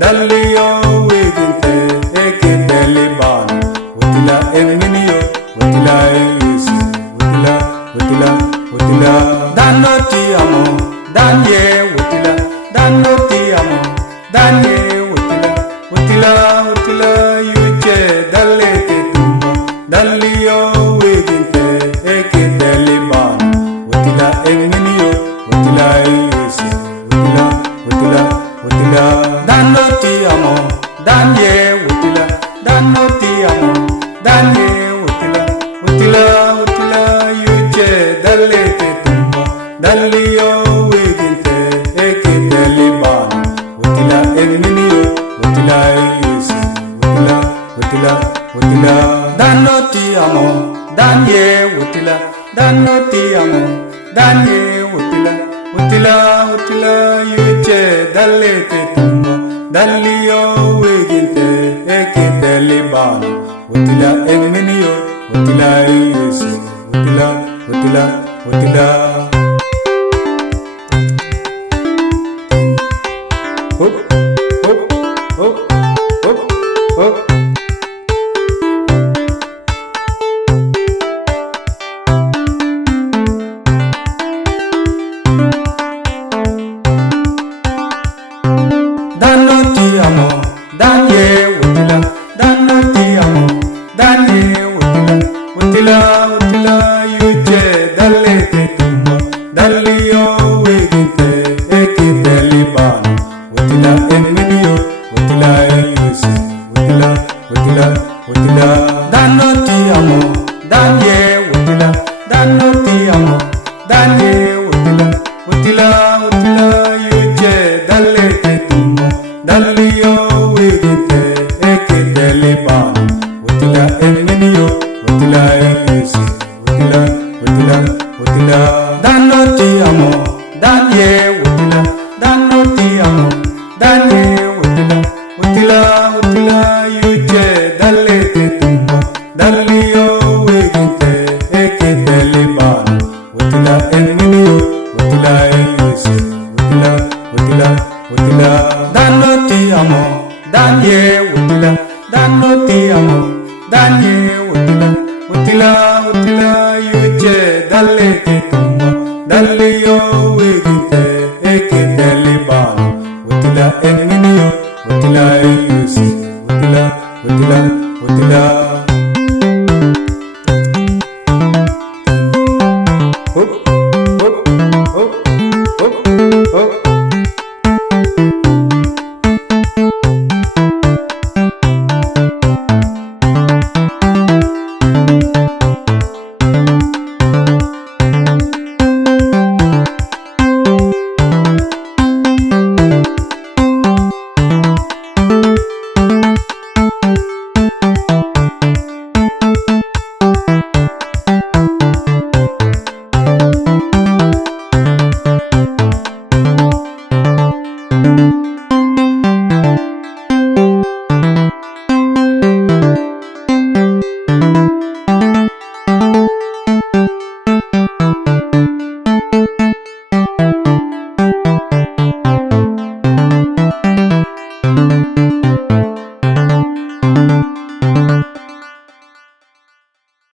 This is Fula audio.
Dalio wiginte eke deliban. Utila eminio, utila eyusi, utila. Danoti amo, danye utila. Danoti amo, danye utila yuche dalete tumba. Dalio wiginte eke deliban. Utila eminio, utila eyusi, utila. Danoti amo, danye utila. Danoti amo, danye utila yuche dalete tumba. Dalio wiginte eke deliban. Utila eminio, utila eyusi, utila. Danoti amo, danye utila. Danoti amo, danye utila yuche dalete tumba. Dalio wiginte eke deliban. Utila eminio, utila eyusi, utila. Hop, hop, hop, hop, hop. Danoti amo, danye utila. Danoti amo, danye utila yuche dalete tumba. Dalio wiginte eke deliban. Utila eminio, utila eyusi, utila. Danoti amo, danye utila. Danoti amo, danye utila yuche dalete tumba. Dalio wiginte eke deliban. Utila eminio, utila eyusi, utila. Danoti amo, danye utila. Danoti amo, danye utila yuche dalete tumba. Dalio wiginte eke deliban. Utila eminio, utila eyusi, utila. Danoti amo, danye utila. Danoti amo, danye utila yuche dalete tumba. Dalio wiginte eke deliban. Utila eminio, utila eyusi, utila. Hop, hop, hop, hop, hop.